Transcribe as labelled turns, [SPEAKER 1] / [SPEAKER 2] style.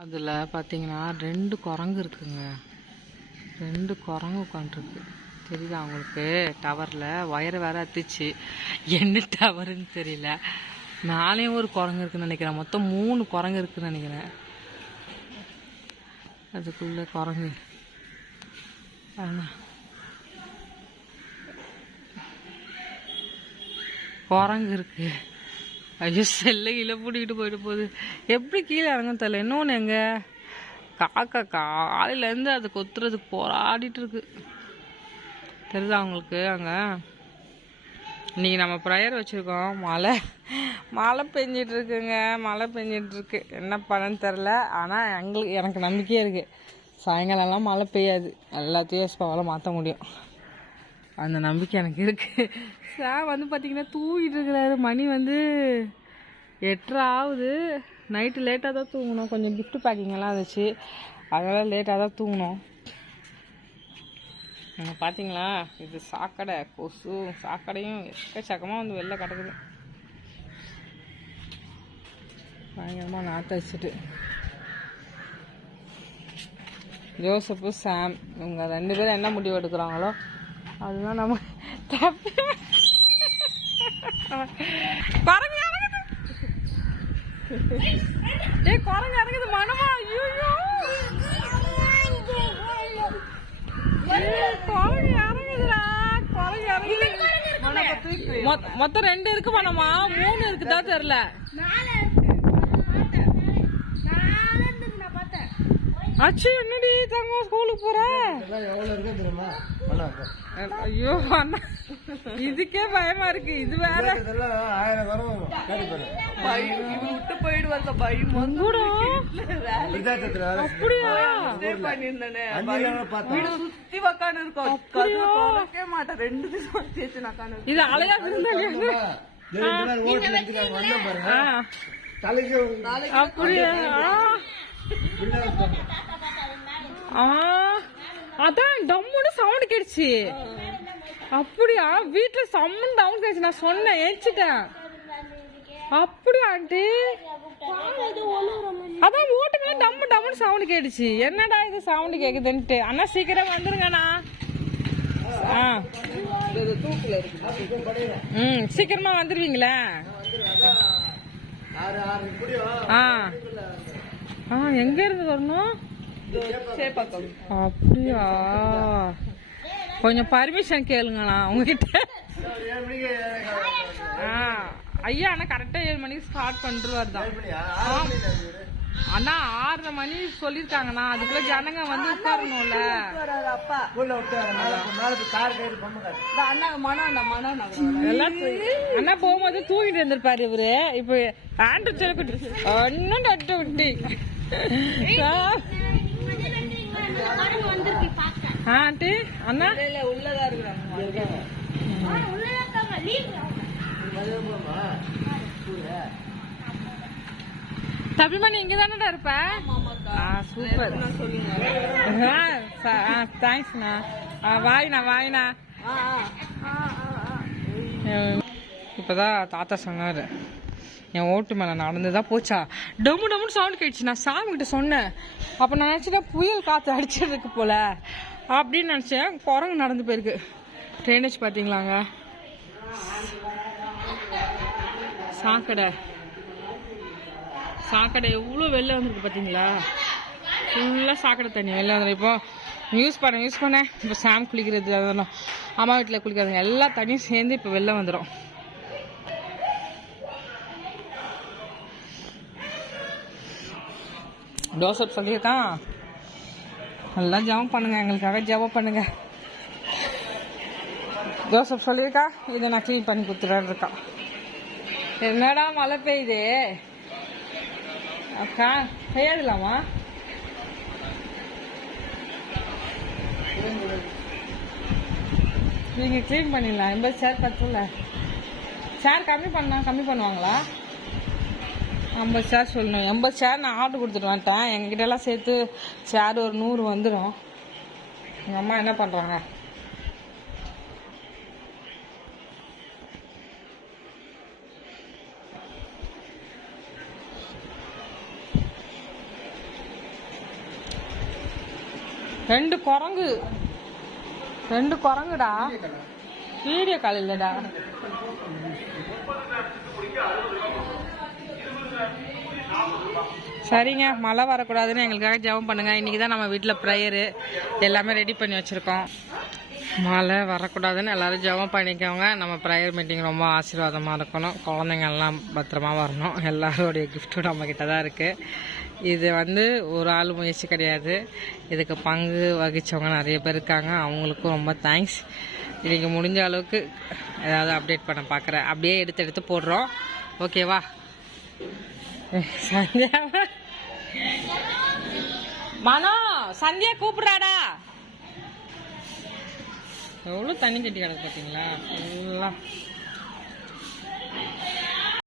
[SPEAKER 1] அதில் பார்த்தீங்கன்னா ரெண்டு குரங்கு இருக்குங்க. ரெண்டு குரங்கு உட்காந்துருக்கு. தெரியுதா அவங்களுக்கு டவரில். ஒயரை வேற அத்துச்சு என்ன டவருன்னு தெரியல. மேலேயும் ஒரு குரங்கு இருக்குன்னு நினைக்கிறேன். மொத்தம் மூணு குரங்கு இருக்குன்னு நினைக்கிறேன். அதுக்குள்ள குரங்கு. ஆனால் குரங்கு இருக்குது ஐயோ செல்ல கீழே பிடிக்கிட்டு போயிட்டு போகுது. எப்படி கீழே இறங்கும் தெரியல. இன்னொன்று எங்கே? காக்கா காலையிலேருந்து அது கொத்துறதுக்கு போராடிட்டு இருக்கு. தெரியுதா அவங்களுக்கு அங்கே? இன்னைக்கு நம்ம ப்ரேயர் வச்சுருக்கோம். மழை மழை பெஞ்சிட்ருக்குங்க மழை பெஞ்சிட்ருக்கு என்ன பண்ணன்னு தெரில ஆனால் எங்களுக்கு எனக்கு நம்பிக்கையே இருக்குது சாயங்காலம்லாம் மழை பெய்யாது. எல்லாத்தையும் ஸ்பாவில் மாற்ற முடியும். அந்த நம்பிக்கை எனக்கு இருக்கு. சார் வந்து பார்த்தீங்கன்னா தூங்கிட்டு இருக்கிறாரு. மணி வந்து எட்டரை ஆகுது. நைட்டு லேட்டாக தான் தூங்கணும். கொஞ்சம் கிஃப்ட் பேக்கிங்கெல்லாம் இருந்துச்சு. அதனால் லேட்டாக தான் தூங்கணும். நீங்கள் பார்த்தீங்களா இது சாக்கடை கொசு சாக்கடையும் எக்கச்சக்கமாக வந்து வெளில கிடக்குது. பயங்கரமாக நாற்று வச்சுட்டு ஜோசப்பு சாம் இவங்க ரெண்டு பேரும் என்ன முடிவு எடுக்கிறாங்களோ அதுதான் நம்ம தப்பு குரங்கு இறங்குது. ஏய் குரங்கு இறங்குது மனமா? ஐயோ குரங்கு இறங்குதுடா. குரங்கு இறங்குது. மொத்த- மொத்தம் ரெண்டு இருக்கு மனமா மூணு இருக்குதா தெரியல. அச்சு என்னடி தங்கம் ஸ்கூலுக்கு போற?
[SPEAKER 2] எவ்வளவு இருக்கு தெரியுமா? பணம்
[SPEAKER 1] ஐயோ அண்ணா. இதுக்கே பயமா இருக்கு. இது வேற.
[SPEAKER 2] இதெல்லாம் ஆயிரம் வரும்.
[SPEAKER 3] விட்டு போயிடுவாங்க பயம்
[SPEAKER 1] கூட அப்படியா?
[SPEAKER 3] பண்ணிருந்தானே சுத்தி உக்காந்து இருக்கோம். திறக்கவே மாட்டேன். ரெண்டு திவசம் தேய்ச்சி நான்
[SPEAKER 1] இது அலையா இருந்தாங்க
[SPEAKER 2] தலைக்கு
[SPEAKER 1] அப்படியா? அதான் டம்முன்னு சவுண்ட் கேடுச்சு அப்படியா? வீட்டுல சம்மன் சவுண்ட் கேடுச்சு நான் சொன்னேன் ஏச்சிட்டேன் அப்படியா ஆண்டி? அதான் ஓட்டு மேல டம்மு டம்முன்னு சவுண்ட் கேடுச்சு என்னடா இது சவுண்ட் கேக்குதுன்ட்டு. அண்ணா சீக்கிரம் வந்துருங்கண்ணா ஆ. ம் சீக்கிரமா வந்துருவீங்களா? ஆ. ஆ எங்க இருந்து வரணும்?
[SPEAKER 3] சேப்பாக்கம்
[SPEAKER 1] அப்படியா? கொஞ்சம் பர்மிஷன் கேளுங்கண்ணா உங்ககிட்ட. ஐயா அண்ணா கரெக்டா ஏழு மணிக்கு ஸ்டார்ட் பண்ணிருவாரு தான். அண்ணா ஆறரை மணி சொல்லிருக்காங்கண்ணா. அதுக்குள்ள ஜனங்க வந்து உட்காரணும்ல.
[SPEAKER 3] அண்ணா
[SPEAKER 1] எல்லாம் போகும்போது தூங்கிட்டு இருந்திருப்பாரு இவரு. இப்ப ஆண்டு சொல்லக்கூட்டு ஒன்னும் நட்டு விட்டி ஆண்டி அண்ணா.
[SPEAKER 3] இல்ல உள்ளதா இருக்கிறாங்க
[SPEAKER 1] தபிமணி இங்க தானடா இருப்ப? ஆ சூப்பர்
[SPEAKER 3] சொல்லுங்க
[SPEAKER 1] தேங்க்ஸ்ண்ணா
[SPEAKER 3] ஆ, ஆ.
[SPEAKER 1] இப்போதான் தாத்தா சொன்னார். என் ஓட்டு மேலே நடந்து தான் போச்சா? டொம்மு டொம்முன்னு சவுண்ட் கேட்டுச்சு. நான் சாமிக்கிட்ட சொன்னேன். அப்போ நான் நினச்சிட்டேன் புயல் காற்று அடிச்சிருக்கு போல. அப்படின்னு நினச்சேன். குரங்கு நடந்து போயிருக்கு. ட்ரைனேஜ் பார்த்தீங்களாங்க சாக்கடை. சாக்கடை எவ்வளோ வெளில வந்திருக்கு பார்த்தீங்களா ஃபுல்லாக சாக்கடை தண்ணி வெளில வந்துடும் இப்போ யூஸ் பண்ண யூஸ் பண்ணேன். இப்போ சாம் குளிக்கிறது அதெல்லாம் அம்மா வீட்டில் குளிக்கிறது எல்லா தண்ணியும் சேர்ந்து இப்போ வெளில வந்துடும் டோசப் சொல்லியிருக்கான் நல்லா ஜெபம் பண்ணுங்க எங்களுக்காக ஜெபம் பண்ணுங்க. ஜோசப் சொல்லியிருக்கா இதை நான் க்ளீன் பண்ணி கொடுத்துறாரு இருக்கான். என்னடா மழை பெய்யுது? அக்கா பெய்யாதுலாமா நீங்கள் க்ளீன் பண்ணிடலாம். எண்பது சேர் பத்துல சேர் கம்மி பண்ணால் கம்மி பண்ணுவாங்களா? ஐம்பது சேர் சொல்லணும். எண்பது சேர் நான் ஆர்டர் கொடுத்துட்டு வந்துட்டேன். எங்கிட்டலாம் சேர்த்து சேர் ஒரு நூறு வந்துடும் எங்கள் அம்மா என்ன பண்ணுறாங்க ரெண்டு குரங்கு. ரெண்டு குரங்குடா. வீடியோ கால் இல்லைடா. சரிங்க மழை வரக்கூடாதுன்னு எங்களுக்காக ஜெபம் பண்ணுங்கள் இன்றைக்கி தான் நம்ம வீட்டில் ப்ரேயரு எல்லாமே ரெடி பண்ணி வச்சுருக்கோம். மழை வரக்கூடாதுன்னு எல்லோரும் ஜெபம் பண்ணிக்கோங்க. நம்ம ப்ரேயர் மீட்டிங் ரொம்ப ஆசீர்வாதமாக இருக்கணும். குழந்தைங்க எல்லாம் பத்திரமா வரணும். எல்லோருடைய கிஃப்ட்டும் நம்மக்கிட்ட தான் இருக்குது இது வந்து ஒரு ஆள் முயற்சி கிடையாது. இதுக்கு பங்கு வகிச்சவங்க நிறைய பேர் இருக்காங்க. அவங்களுக்கும் ரொம்ப தேங்க்ஸ் இன்றைக்கி முடிஞ்ச அளவுக்கு ஏதாவது அப்டேட் பண்ண பார்க்குறேன் அப்படியே எடுத்து எடுத்து போடுறோம். ஓகேவா சந்தியா மனோ சந்தியா கூப்பிடுறாடா. எவ்வளோ தண்ணி கட்டி கிடக்கு பார்த்தீங்களா ஃபுல்லாக